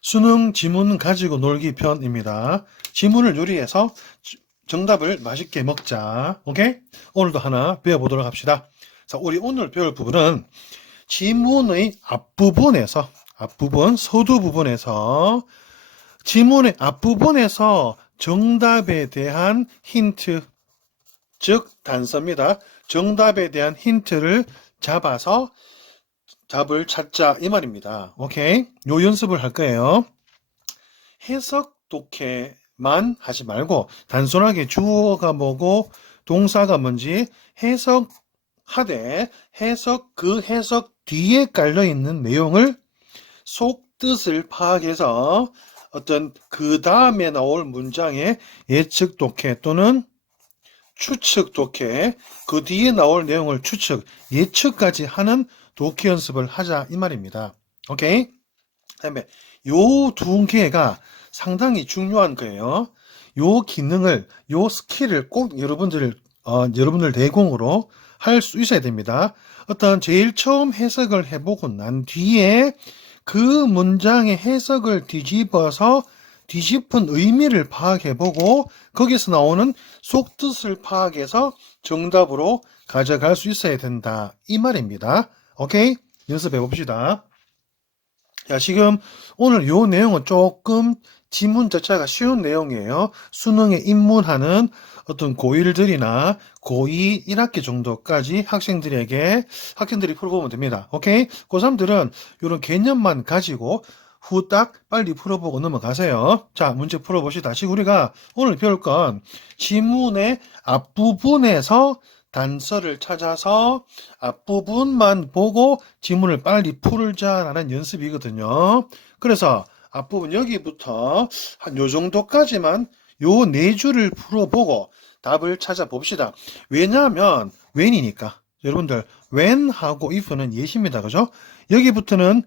수능 지문 가지고 놀기 편입니다. 지문을 요리해서 지- 정답을 맛있게 먹자. 오케이? 오늘도 하나 배워보도록 합시다. 자, 우리 오늘 배울 부분은 지문의 앞부분에서, 앞부분, 서두 부분에서 지문의 앞부분에서 정답에 대한 힌트, 즉 단서입니다. 정답에 대한 힌트를 잡아서 답을 찾자 이 말입니다. 오케이? 요 연습을 할 거예요. 해석 독해만 하지 말고 단순하게 주어가 뭐고 동사가 뭔지 해석하되 해석 그 해석 뒤에 깔려 있는 내용을 속 뜻을 파악해서 어떤 그 다음에 나올 문장의 예측 독해 또는 추측 독해 그 뒤에 나올 내용을 추측 예측까지 하는 독해 연습을 하자 이 말입니다. 오케이? 그다음에 요 두 개가 상당히 중요한 거예요. 요 기능을 요 스킬을 꼭 여러분들 어, 여러분들 내공으로 할 수 있어야 됩니다. 어떤 제일 처음 해석을 해보고 난 뒤에 그 문장의 해석을 뒤집어서 뒤집은 의미를 파악해보고 거기서 나오는 속뜻을 파악해서 정답으로 가져갈 수 있어야 된다. 이 말입니다. 오케이? 연습해 봅시다. 자, 지금 오늘 요 내용은 조금 지문 자체가 쉬운 내용이에요. 수능에 입문하는 어떤 고1들이나 고2 1학기 정도까지 학생들에게 학생들이 풀어보면 됩니다. 오케이? 고3들은 이런 개념만 가지고 후딱 빨리 풀어보고 넘어가세요. 자, 문제 풀어봅시다. 지금 우리가 오늘 배울 건 지문의 앞부분에서 단서를 찾아서 앞부분만 보고 지문을 빨리 풀자라는 연습이거든요. 그래서 앞부분 여기부터 한 요 정도까지만 요 네 줄을 풀어보고 답을 찾아봅시다. 왜냐하면 when이니까 여러분들 when하고 if는 예시입니다. 그죠? 여기부터는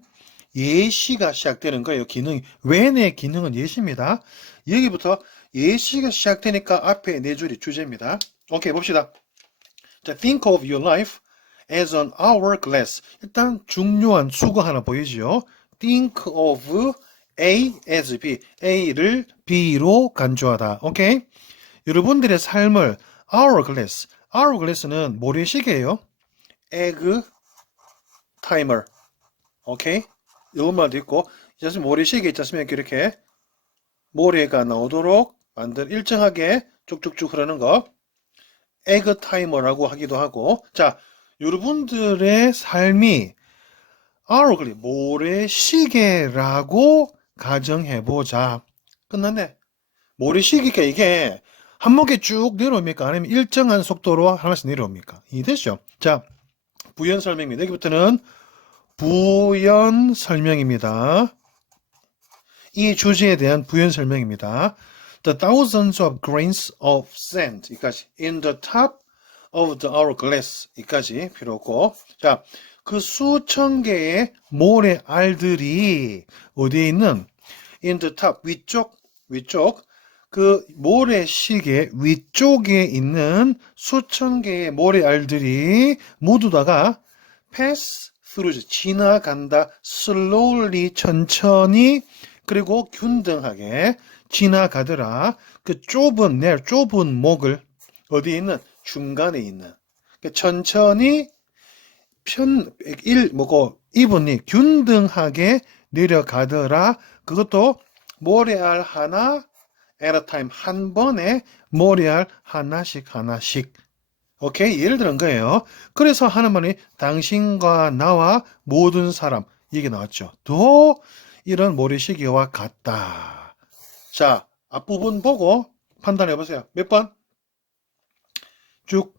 예시가 시작되는 거예요. 기능 when의 기능은 예시입니다. 여기부터 예시가 시작되니까 앞에 네 줄이 주제입니다. 오케이 봅시다. 자, think of your life as an hourglass. 일단 중요한 수거 하나 보이지요? think of A as B. A를 B로 간주하다. 오케이? 여러분들의 삶을 hourglass. hourglass는 모래시계예요. egg timer. 오케이? 이것만도 있고, 이제 모래시계 있지 않습니까? 이렇게 모래가 나오도록 만든 일정하게 쭉쭉쭉 흐르는 거. 에그 타이머라고 하기도 하고. 자 여러분들의 삶이 아로글리 모래시계라고 가정해보자. 끝났네. 모래시계가 이게 한목에 쭉 내려옵니까? 아니면 일정한 속도로 하나씩 내려옵니까? 이해되죠? 자 부연 설명입니다. 여기부터는 부연 설명입니다. 이 주제에 대한 부연 설명입니다 the thousands of grains of sand 이까지 in the top of the hourglass 이까지 필요 없고 자 그 수천 개의 모래 알들이 어디에 있는 in the top 위쪽 위쪽 그 모래시계 위쪽에 있는 수천 개의 모래 알들이 모두 다가 pass through 지나간다 slowly 천천히 그리고 균등하게 지나가더라. 그 좁은 내 좁은 목을 어디에 있는 중간에 있는 그 천천히 편 일 뭐고 이분이 균등하게 내려가더라. 그것도 모래알 하나 at time 한 번에 모래알 하나씩 하나씩 오케이 예를 들은 거예요. 그래서 하나님이 당신과 나와 모든 사람 이게 나왔죠. 또 이런 모래시계와 같다. 자, 앞부분 보고 판단해 보세요. 몇 번? 쭉,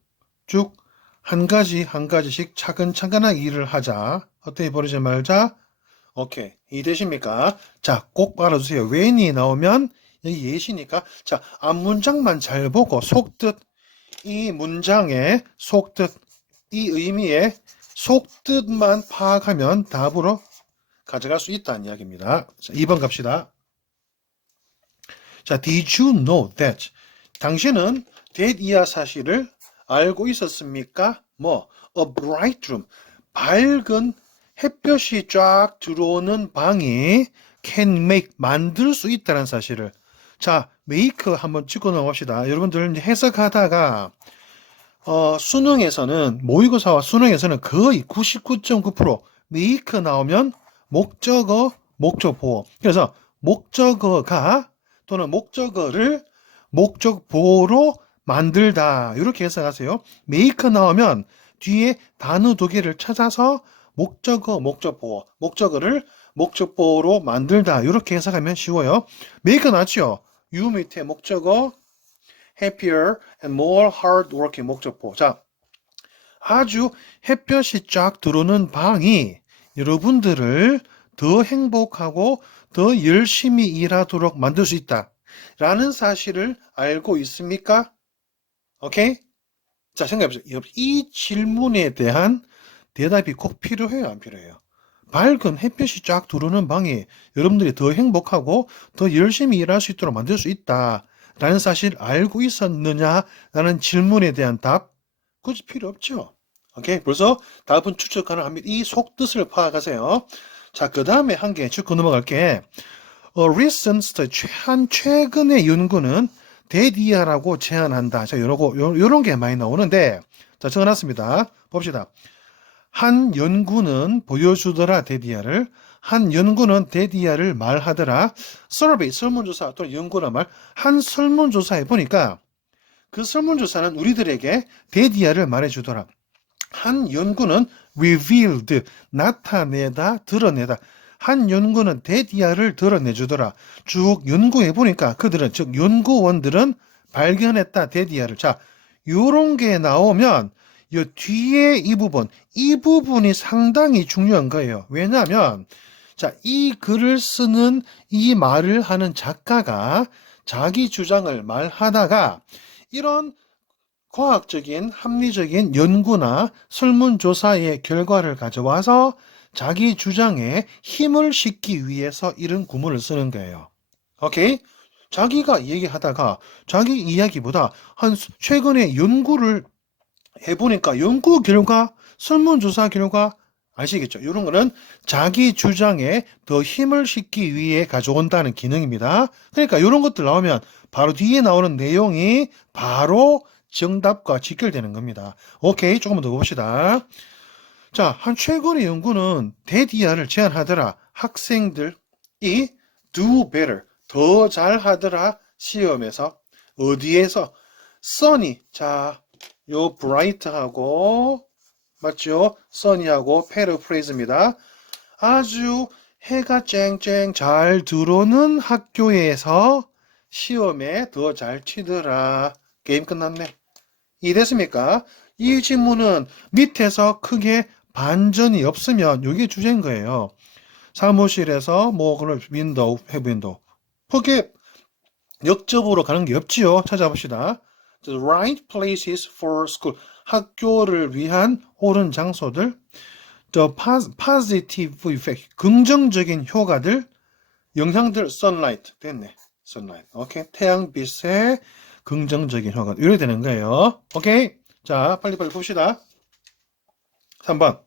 쭉, 한 가지, 한 가지씩 차근차근하게 일을 하자. 헛되이 버리지 말자. 오케이. 이해되십니까? 자, 꼭 알아두세요. when이 나오면 여기 예시니까. 자, 앞 문장만 잘 보고 속뜻, 이 문장의 속뜻, 이 의미의 속뜻만 파악하면 답으로 가져갈 수 있다는 이야기입니다. 자, 2번 갑시다. 자, did you know that? 당신은 that 이하 사실을 알고 있었습니까? 뭐, a bright room, 밝은 햇볕이 쫙 들어오는 방이 can make 만들 수 있다는 사실을 자 make 한번 찍고 넘어갑시다. 여러분들 해석하다가 어, 수능에서는 모의고사와 수능에서는 거의 99.9% make 나오면 목적어 목적 보호 그래서 목적어가 또는 목적어를 목적 보호로 만들다 이렇게 해석하세요. make 나오면 뒤에 단어 두 개를 찾아서 목적어 목적 보호 목적어를 목적 보호로 만들다 이렇게 해석하면 쉬워요. make 나죠. you 밑에 목적어 happier and more hardworking 목적보. 자, 아주 햇볕이 쫙 들어오는 방이 여러분들을 더 행복하고 더 열심히 일하도록 만들 수 있다. 라는 사실을 알고 있습니까? 오케이? 자, 생각해보세요. 이 질문에 대한 대답이 꼭 필요해요, 안 필요해요? 밝은 햇볕이 쫙 들어오는 방이 여러분들이 더 행복하고 더 열심히 일할 수 있도록 만들 수 있다. 라는 사실 알고 있었느냐 라는 질문에 대한 답 굳이 필요 없죠. 오케이 벌써 답은 추측 가능합니다. 이 속뜻을 파악하세요. 자, 그 다음에 한개 짚고 넘어갈게. 어, recent study, 최- 한 최근의 연구는 대디아라고 제안한다. 자, 요러고, 요, 요런 게 많이 나오는데, 자, 적어놨습니다. 봅시다. 한 연구는 보여주더라, 데디아를. 한 연구는 데디아를 말하더라. 서베이, 설문조사 또는 연구란 말. 한 설문조사에 보니까 그 설문조사는 우리들에게 데디아를 말해주더라. 한 연구는 revealed, 나타내다, 드러내다. 한 연구는 데디아를 드러내주더라. 쭉 연구해 보니까 그들은, 즉, 연구원들은 발견했다, 데디아를. 자, 요런 게 나오면 이 뒤에 이 부분, 이 부분이 상당히 중요한 거예요. 왜냐하면, 자, 이 글을 쓰는 이 말을 하는 작가가 자기 주장을 말하다가 이런 과학적인 합리적인 연구나 설문조사의 결과를 가져와서 자기 주장에 힘을 싣기 위해서 이런 구문을 쓰는 거예요. 오케이? 자기가 얘기하다가 자기 이야기보다 한 수- 최근에 연구를 해보니까 연구 결과, 설문조사 결과 아시겠죠? 이런 거는 자기 주장에 더 힘을 싣기 위해 가져온다는 기능입니다. 그러니까 이런 것들 나오면 바로 뒤에 나오는 내용이 바로 정답과 직결되는 겁니다. 오케이, 조금만 더 봅시다. 자, 한 최근의 연구는 데디아를 제안하더라. 학생들이 do better, 더 잘하더라. 시험에서 어디에서 써니, 자, 요 bright하고 맞죠? 써니하고 paraphras입니다. 아주 해가 쨍쨍 잘 들어오는 학교에서 시험에 더 잘 치더라. 게임 끝났네. 이해됐습니까? 이 질문은 밑에서 크게 반전이 없으면 이게 주제인 거예요. 사무실에서 뭐 그런 윈도우, 해브 윈도우. 크게 역접으로 가는 게 없지요. 찾아봅시다. The right places for school. 학교를 위한 옳은 장소들. The pos- positive effect. 긍정적인 효과들. 영향들 sunlight. 됐네. sunlight. 오케이. 태양빛의 긍정적인 효과. 이렇게 되는 거예요. 오케이. 자, 빨리빨리 봅시다. 3번.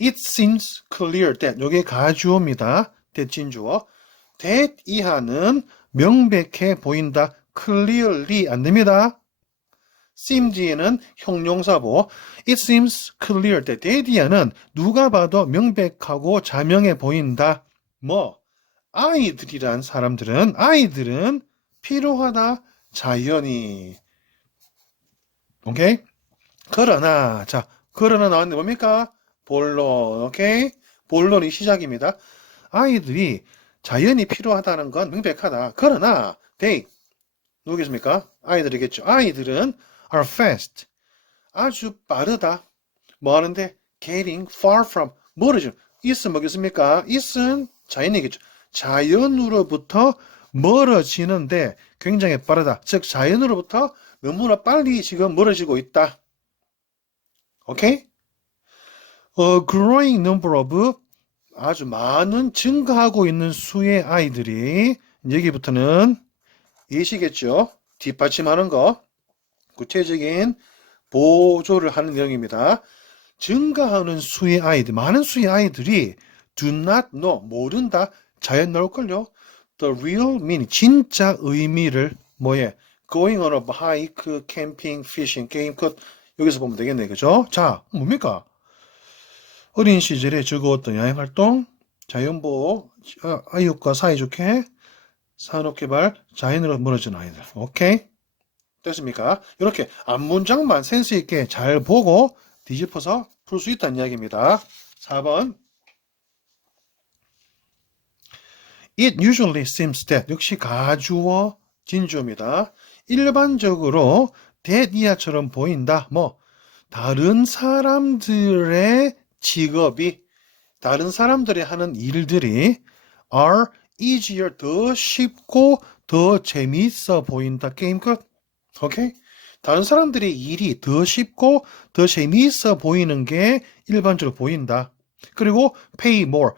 It seems clear that. 요게 가주어입니다. that 진주어. that 이하는 명백해 보인다. clearly 안 됩니다. seems에는 형용사보. It seems clear that that 이하는 누가 봐도 명백하고 자명해 보인다. 뭐? 아이들이란 사람들은 아이들은 필요하다. 자연이. 오케이? 그러나, 자, 그러나 나왔는데 뭡니까? 본론, 오케이? 본론이 시작입니다. 아이들이 자연이 필요하다는 건 명백하다. 그러나, they, 누구겠습니까? 아이들이겠죠. 아이들은 are fast. 아주 빠르다. 뭐 하는데? getting far from. 멀어져. is 뭐겠습니까? is은 자연이겠죠. 자연으로부터 멀어지는데 굉장히 빠르다. 즉, 자연으로부터 너무나 빨리 지금 멀어지고 있다. 오케이? A growing number of 아주 많은 증가하고 있는 수의 아이들이 여기부터는 예시겠죠. 뒷받침하는 거. 구체적인 보조를 하는 내용입니다. 증가하는 수의 아이들, 많은 수의 아이들이 do not know, 모른다. 자연 나올걸요? The real meaning, 진짜 의미를 뭐에? Going on a hike, camping, fishing, 게임 끝. 여기서 보면 되겠네, 그죠? 자, 뭡니까? 어린 시절에 즐거웠던 여행 활동, 자연보호, 어, 아이육과 사이좋게, 산업개발, 자연으로 무너진 아이들. 오케이? 됐습니까? 이렇게 앞문장만 센스 있게 잘 보고 뒤집어서 풀 수 있다는 이야기입니다. 4번. It usually seems that 역시 가주어 진주어입니다. 일반적으로 that 이하처럼 보인다. 뭐 다른 사람들의 직업이 다른 사람들이 하는 일들이 are easier 더 쉽고 더 재미있어 보인다. 게임 끝. 오케이? 다른 사람들의 일이 더 쉽고 더 재미있어 보이는 게 일반적으로 보인다. 그리고 pay more.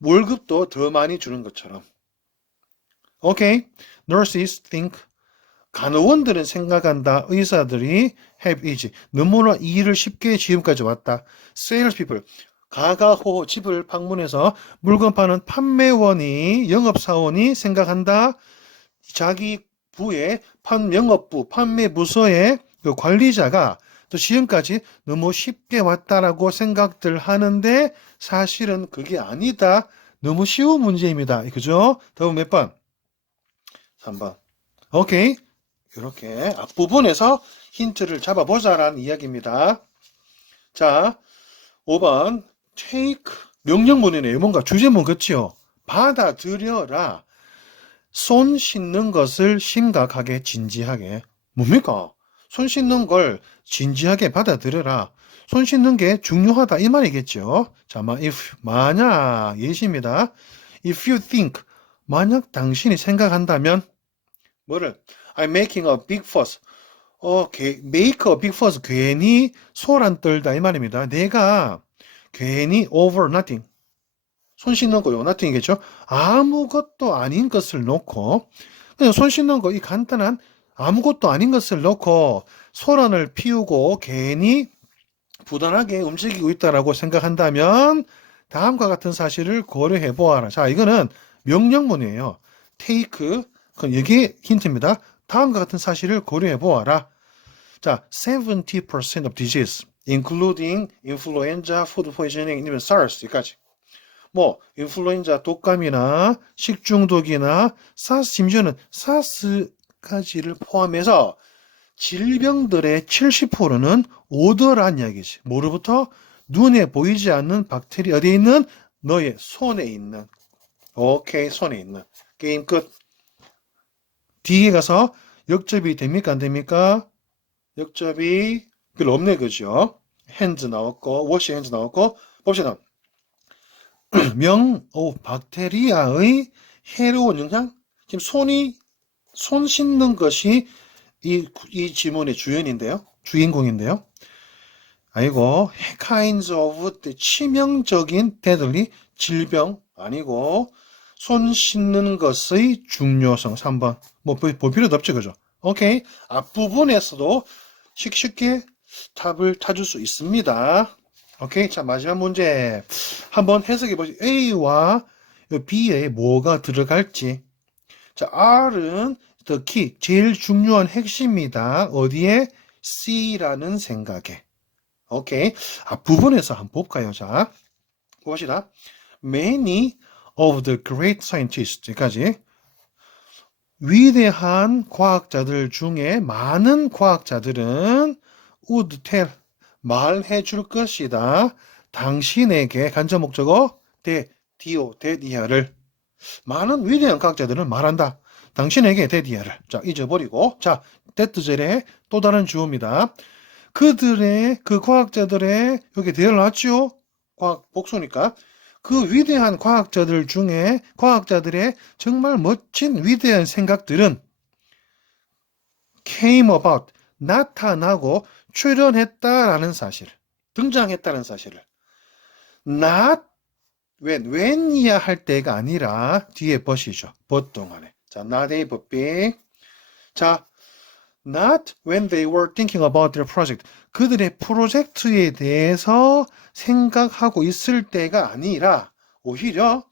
월급도 더 많이 주는 것처럼. 오케이? Nurses think. 간호원들은 생각한다. 의사들이 have easy. 너무나 이 일을 쉽게 지금까지 왔다. Salespeople. 가가호 집을 방문해서 물건 파는 판매원이 영업사원이 생각한다. 자기 부의 판 영업부 판매 부서의 그 관리자가 또 지금까지 너무 쉽게 왔다라고 생각들 하는데 사실은 그게 아니다. 너무 쉬운 문제입니다. 그죠? 다음 몇 번? 3번. 오케이. 이렇게 앞부분에서 힌트를 잡아보자라는 이야기입니다. 자, 5번. take 명령문이네요. 뭔가 주제문 그치요? 받아들여라. 손 씻는 것을 심각하게 진지하게. 뭡니까? 손 씻는 걸 진지하게 받아들여라. 손 씻는 게 중요하다 이 말이겠죠. 자, 마- if 만약 예시입니다. If you think 만약 당신이 생각한다면 뭐를 I'm making a big fuss. 어, 개- make a big fuss 괜히 소란 떨다 이 말입니다. 내가 괜히 over nothing 손 씻는 거요. nothing이겠죠. 아무것도 아닌 것을 놓고 그냥 손 씻는 거 이 간단한 아무것도 아닌 것을 놓고 소란을 피우고 괜히 부단하게 움직이고 있다라고 생각한다면 다음과 같은 사실을 고려해 보아라. 자, 이거는 명령문이에요. take 그건 여기 힌트입니다. 다음과 같은 사실을 고려해 보아라. 자, 70% of disease, including influenza, food poisoning, even SARS 여기까지. 뭐 인플루엔자 독감이나 식중독이나 사스 심지어는 사스 까지를 포함해서 질병들의 70%는 오더란 이야기지. 뭐로부터 눈에 보이지 않는 박테리아 어디에 있는 너의 손에 있는 오케이 손에 있는 게임 끝. 뒤에 가서 역접이 됩니까 안 됩니까? 역접이 별로 없네 그죠? 핸즈 나왔고 워시 핸즈 나왔고 봅시다. 명, 오, 박테리아의 해로운 영향? 지금 손이, 손 씻는 것이 이, 이 지문의 주연인데요. 주인공인데요. 아니고, kinds of 치명적인 deadly 질병 아니고, 손 씻는 것의 중요성 3번. 뭐, 볼, 볼 필요도 없죠. 그죠? 오케이. 앞부분에서도 쉽게 답을 찾을 수 있습니다. 오케이. 자, 마지막 문제. 한번 해석해 보죠. A와 B에 뭐가 들어갈지. 자, R은 the key, 제일 중요한 핵심이다. 어디에? C라는 생각에. 오케이. 앞부분에서 한번 볼까요? 자, 봅시다. Many of the great scientists. 여기까지. 위대한 과학자들 중에 많은 과학자들은 would tell, 말해 줄 것이다. 당신에게 간접 목적어 대 디오 대디아를 많은 위대한 과학자들은 말한다. 당신에게 대디아를 자 잊어버리고 자 대트젤의 또 다른 주어입니다. 그들의 그 과학자들의 여기 대를 놨죠. 과학 복수니까 그 위대한 과학자들 중에 과학자들의 정말 멋진 위대한 생각들은 came about 나타나고 출현했다라는 사실, 등장했다는 사실을 not when, when이야 할 때가 아니라 뒤에 벗이죠. 벗 동안에. 자, not a but be. 자, not when they were thinking about their project. 그들의 프로젝트에 대해서 생각하고 있을 때가 아니라 오히려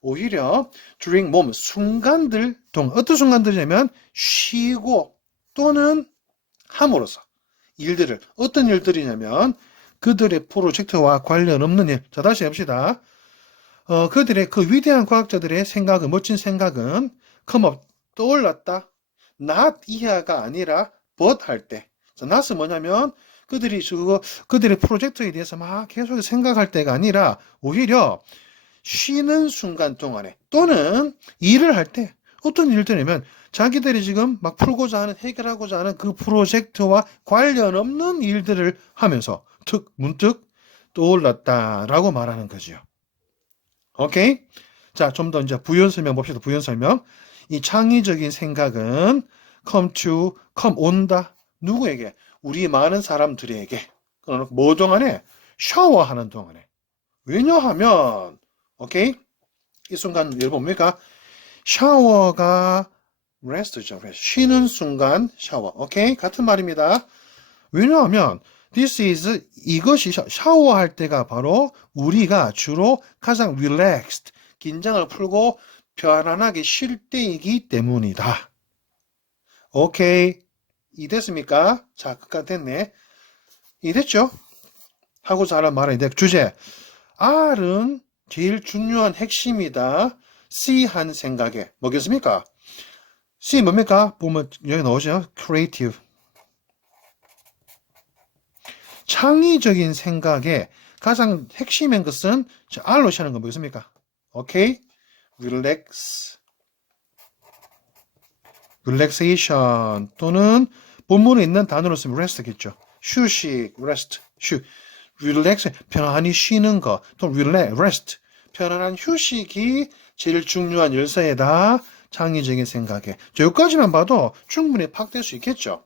오히려 during moment 순간들 동안 어떤 순간들이냐면 쉬고 또는 함으로써 일들을 어떤 일들이냐면 그들의 프로젝트와 관련 없는 일. 자 다시 해봅시다. 어, 그들의 그 위대한 과학자들의 생각은 멋진 생각은 come up 떠올랐다. not 이하가 아니라 but 할 때. 자, not은 뭐냐면 그들이 그거 그들의 프로젝트에 대해서 막 계속 생각할 때가 아니라 오히려 쉬는 순간 동안에 또는 일을 할 때 어떤 일들이냐면 자기들이 지금 막 풀고자 하는 해결하고자 하는 그 프로젝트와 관련 없는 일들을 하면서 툭 문득 떠올랐다라고 말하는 거지요. 오케이? 자, 좀 더 이제 부연 설명 봅시다. 부연 설명. 이 창의적인 생각은 come to, come 온다. 누구에게? 우리 많은 사람들에게. 그러나 뭐 동안에? 샤워하는 동안에. 왜냐하면, 오케이? 이 순간 여러분 뭡니까? 샤워가 rest죠. rest. 쉬는 순간 샤워. 오케이? 같은 말입니다. 왜냐하면 this is 이것이 샤- 샤워할 때가 바로 우리가 주로 가장 relaxed 긴장을 풀고 편안하게 쉴 때이기 때문이다. 오케이. 이 됐습니까? 자, 끝까지 됐네. 이 됐죠? 하고자 하는 말인데 주제. R은 제일 중요한 핵심이다. C 한 생각에 뭐겠습니까? C 뭡니까? 보면 여기 나오죠? creative. 창의적인 생각에 가장 핵심인 것은 저 R로 시하는 건 뭐겠습니까? 오케이? Relax. relaxation 또는 본문에 있는 단어로 쓰면 rest겠죠. 휴식, rest, 휴, relax, 편안히 쉬는 거, 또 relax, rest, 편안한 휴식이 제일 중요한 열쇠다. 창의적인 생각에. 저 여기까지만 봐도 충분히 파악될 수 있겠죠.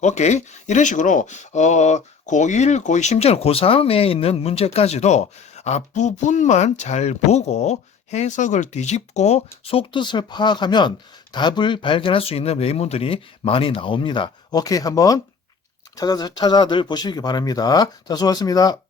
오케이. 이런 식으로, 어, 고1, 고2, 심지어는 고3에 있는 문제까지도 앞부분만 잘 보고 해석을 뒤집고 속뜻을 파악하면 답을 발견할 수 있는 외문들이 많이 나옵니다. 오케이. 한번 찾아, 찾아들 보시기 바랍니다. 자, 수고하셨습니다.